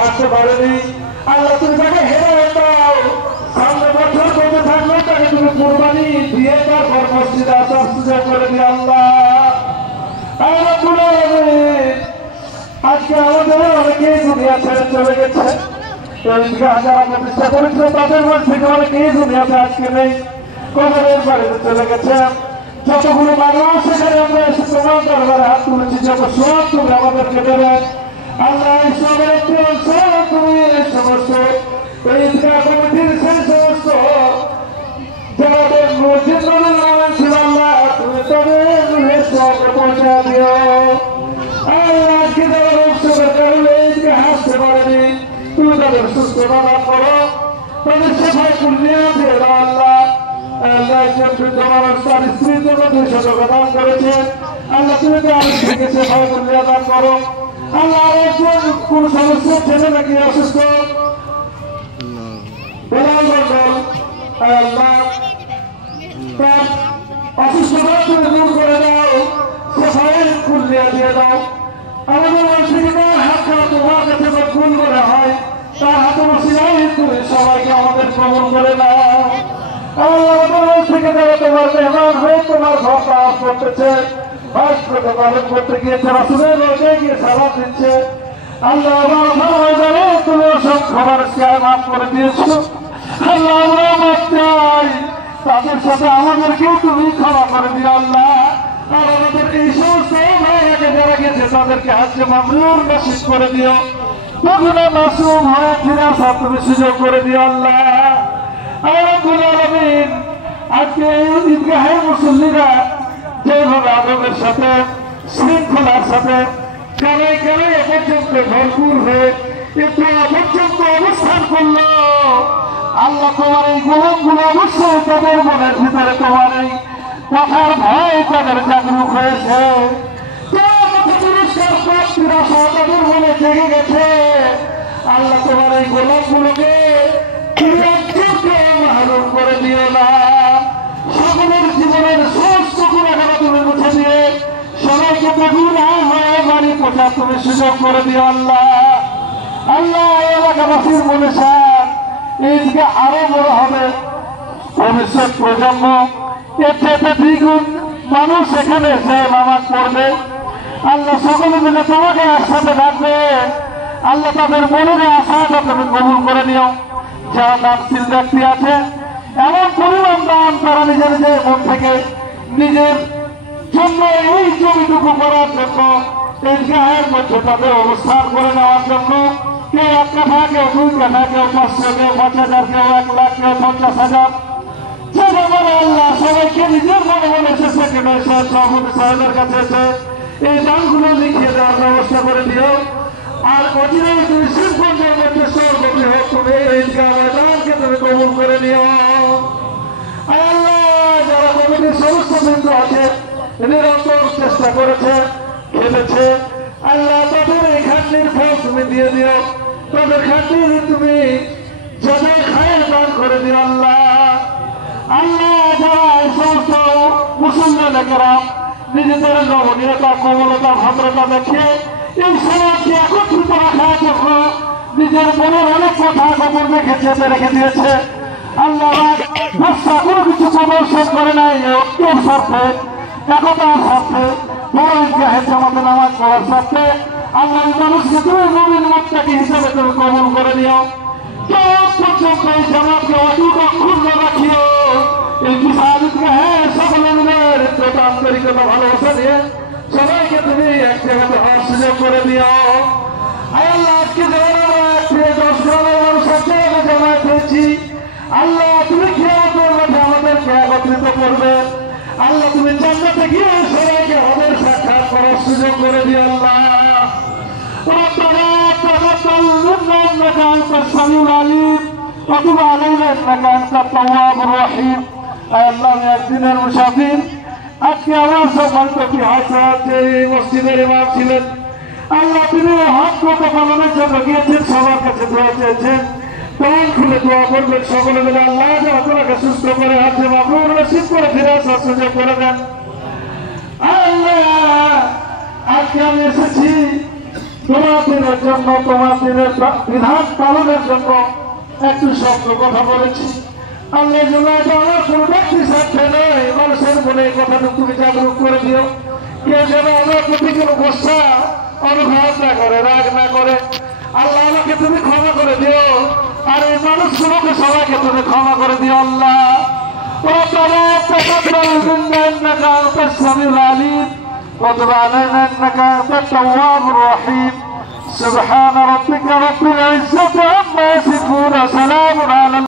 থাকতে পারেনি। আল্লাহ তুমি তাকে হেদায়েত দাও, সামনে বছর করতে থাকলে তাকে তুমি কুরবানি দিয়ে তারপর মসজিদে আসার সুযোগ করে দিও আল্লাহ। আজকে আমাদের অনেকেই দুনিয়া ছেড়ে চলে গেছে, যারা প্রতিষ্ঠা করেছিল তাদের মধ্যে থেকে অনেকেই দুনিয়াতে আজকে নেই, কবরের বাড়িতে চলে গেছে। যতগুলো মানুষ সেখানে আমরা এসে তোমার দরবারে হাত তুলেছি, যত সব তুমি আমাদেরকে দেবে আল্লাহ। এই সবের একটি অংশ তুমি এই সমস্ত ঈদগাহ কমিটির সেই সমস্ত যাদের মসজিদ নবীর ছিল আল্লাহ তুমি তাদের সঙ্গে পৌঁছা দিও আল্লাহ। আজকে যারা উৎসবের কারণে ঈদগাহ আসতে পারেনি তুমি তাদের সুস্থ দান করো, তাদের সেবায় পুণ্যিয়া দিয়ে দাও আল্লাহ। আল্লাহ একজন বৃদ্ধ মানুষ তার স্ত্রীর জন্য 200 টাকা দান করেছেন আল্লাহ, তুমি তার স্ত্রীকে সেবায় পুণ্যিয়া দান করো আল্লাহ। আর একজন কোন সমস্যা ছেলে নাকি অসুস্থ আল্লাহ, তার অসুস্থতা তুমি দূর করে দাও, সেবায় পুণ্যিয়া দিয়ে দাও। আমাদের মানুষকে হাত খাওয়া তোমার কাছে ভুল করে হয়, তার হাতে বসিলাই তুমি সবাইকে আমাদের কবল করে দাও। আমাদের থেকে যারা তোমার মেহমান হয়ে তোমার ঘর পাওয়া করতেছে, হাসপাতাল পালন করতে গিয়েছে, রাসূলের রোজে গিয়ে সালাত দিচ্ছে আল্লাহ। আমার ভালো জানে তুমি সব খাবারকে মাফ করে দিয়েছো আল্লাহ। আমরা মাফ চাই, তাদের সাথে আমাদেরকেও তুমি ক্ষমা করে দিও আল্লাহ। আর আমাদের এই সমস্ত ভাইয়াকে যারা গেছে তাদেরকে হাতে মামরুর নসিব করে দিও, তখন মাসুম হয়ে ফিরে আসার তুমি সুযোগ করে দিও আল্লাহ। রব্বুল আলামিন আজকে ঈদগাহের মুসল্লিরা যেভাবে আদবের সাথে শৃঙ্খলার সাথে কারাই কারাই পর্যন্ত ভরপুর হয়ে একটু পর্যন্ত অবস্থান করলো আল্লাহ, তোমার এই গোলামগুলো অবশ্যই তাদের মনের ভিতরে তোমার এই কথার ভয় তাদের জাগরুক হয়েছে, পুরস্কার প্রাপ্তিরা তাদের মনে জেগে গেছে আল্লাহ। তোমার এই গোলামগুলোকে মাহরুম করে দিও না, সকলের জীবনের সমস্ত গুণাগারা তুমি মুছে দিয়ে সবাইকে বেগুনা হয়ে বাড়ি পৌঁছা তুমি সুযোগ করে দিও আল্লাহ। আল্লাহ এলাকাবাসীর মনে চান এইদিকে আরো বড় হবে, ভবিষ্যৎ প্রজন্ম এর চেয়ে দ্বিগুণ মানুষ এখানে এসে নামাজ পড়বে আল্লাহ। সকলে মিলে তোমাকে একসাথে ডাকবে আল্লাহ, তাদের মনের আশাটা তুমি কবুল করে নিও। যারা দানশীল ব্যক্তি আছে এমন পরিমাণ দান তারা নিজের নিজের মন থেকে নিজের জন্য এই জমিটুকু করার জন্য ঈদগাহের মধ্যে তাদের অবস্থান করে নেওয়ার জন্য, কেউ 1 কাঠা, কেউ 2 কাঠা, কেউ 500, কেউ 5000, কেউ 1 লাখ, কেউ 50,000, যে ব্যাপারে আল্লাহ সবাইকে নিজের মনে মনে এসেছে কিনা সভাপতি সাহেবের কাছে এসে এই দানগুলো লিখিয়ে দেওয়ার ব্যবস্থা করে দিও। আর অচিরেই তুমি শিবগঞ্জের মধ্যে সর্বতি হোক, তুমি ঈদগাহ ময়দানকে তুমি কবুল করে নিও আল্লাহ। যারা কমিটির সমস্ত বিন্দু আছে নিরন্তর চেষ্টা করেছে, খেলেছে আল্লাহ, তাদের এই খাটনির ফল তুমি দিয়ে দিও, তাদের খাটনি তুমি যাদের খায়ের দান করে দিও আল্লাহ। আল্লাহ যারা এই সমস্ত মুসলমান লোকেরা নিজেদের নমনীয়তা, কোমলতা, ভদ্রতা দেখে এই সমাজকে একত্রিত রাখার জন্য নিজের মনের অনেক কথা গোপন রেখেছে, রেখে দিয়েছে আল্লাহ। ব্যবসা কোনো কিছু প্রদর্শন করে নাই, ঐক্যের স্বার্থে, একতার স্বার্থে, বড় ঈদগাহে জামাতে নামাজ পড়ার স্বার্থে আল্লাহ মানুষকে তুমি মুমিন মুত্তাকি হিসেবে তুমি কবুল করে নিও। কিয়ামত পর্যন্ত এই জামাতকে অটুট অক্ষুণ্ণ রাখিও। এই বিশাল ঈদগাহে সকলে মিলে হৃদ্যতা, আন্তরিকতা, ভালোবাসা দিয়ে সবাইকে তুমি এক জায়গাতে হওয়ার সুযোগ করে দিও আল্লাহ। আজকে জামাত হয়েছি আল্লাহ, তুমি কিয়ামতের মাঠে আমাদেরকে একত্রিত করবে আল্লাহ। তুমি জান্নাতে গিয়ে সবাইকে আমাদের সাক্ষাৎ করার সুযোগ করে দিও আল্লাহ। ربنا تقبل منا انك انت السميع العليم وتب علينا انك انت التواب الرحيم। আল্লাহ আমি একদিনের মুসাফির, আজকে আমার সম্মানিত এই মসজিদের ইমাম ছিলেন আল্লাহ, তিনি হক কথা পালনের জন্য গিয়েছেন, সবার কাছে দোয়া চেয়েছেন, প্রাণ খুলে দোয়া করবেন সকলে মিলে আল্লাহ আপনাকে সুস্থ করে হাতে মাবরুর নসিব করে ফিরে আসার সুযোগ করে দেন আল্লাহ। আজকে আমি এসেছি তোমার দিনের জন্য, তোমার দিনের বিধান পালনের জন্য একটু শব্দ কথা বলেছি। আল্লাহ জন্য এটা আমার কোনো ব্যক্তি স্বার্থে নয়, মানুষের মনে এই কথাটা তুমি জাগরুক করে দিও। কেউ যেন আমার প্রতি কোনো গোসা অনুভব না করে, রাগ না করে। আল্লাহ আমাকে তুমি ক্ষমা করে দিও, আর এই মানুষগুলোকে সবাইকে তুমি ক্ষমা করে দিও আল্লাহ। ربنا تقبل منا انك انت السميع العليم وتب علينا انك انت التواب الرحيم سبحان ربك رب العزة عما يصفون سلام على